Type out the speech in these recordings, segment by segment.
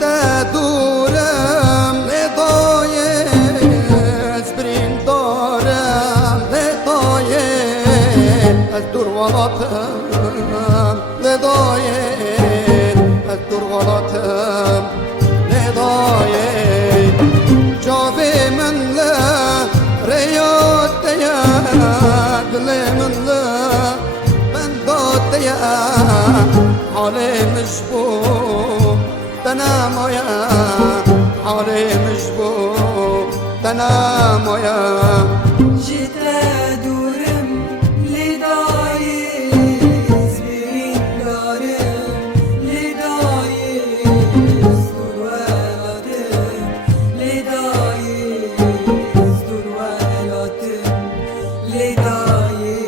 جتا دورم لدای اسبرین دارم لدای از دور ولاتم لدای از دور ولاتم لدای جاوی من لا ریاد دیا دل من لا بنداد دیا حالی مشبو تنامویا حالی مشبو تنامویا جتا دورم لدای اسبرین دارم لدای از دور ولاتم لدای از دور ولاتم لدای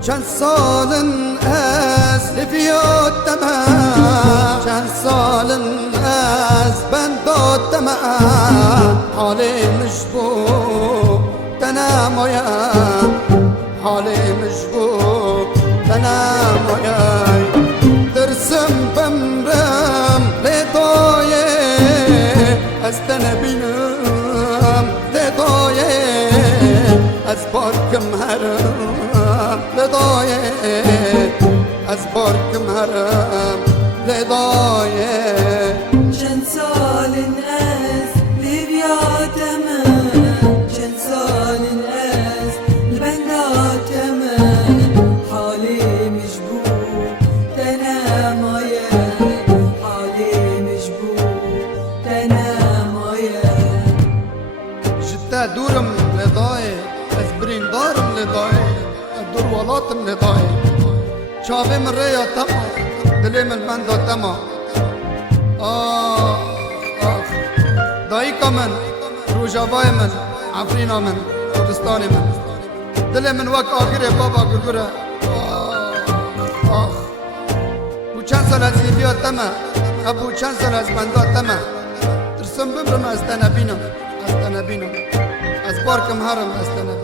چند سالن از لفیات تمام چند سالن از بندات تمام حالی مشبو تنامویا حالی مشبو تنامویا درسم بمرم لدای از تنبینم لدای از بارکم هرم لدای از بارکم هرم لدای چند سالن از لبیاتم چند سالن از لبنداتم حالی مشبو تنامویا حالی مشبو تنامویا جتا دورم لدای اسبرین دارم لدای دور ولاتم لدای چاوی من ریا تما دلی من بندا تما دایکا من روژاوای من عفرینا من کردستانی من دلی من وک آگره بابا گرگره بو چند سال از لیبیا تما ابو چند سال از بندا تما ترسم ببرم از تنبینم از بارکم هرم از تنبینم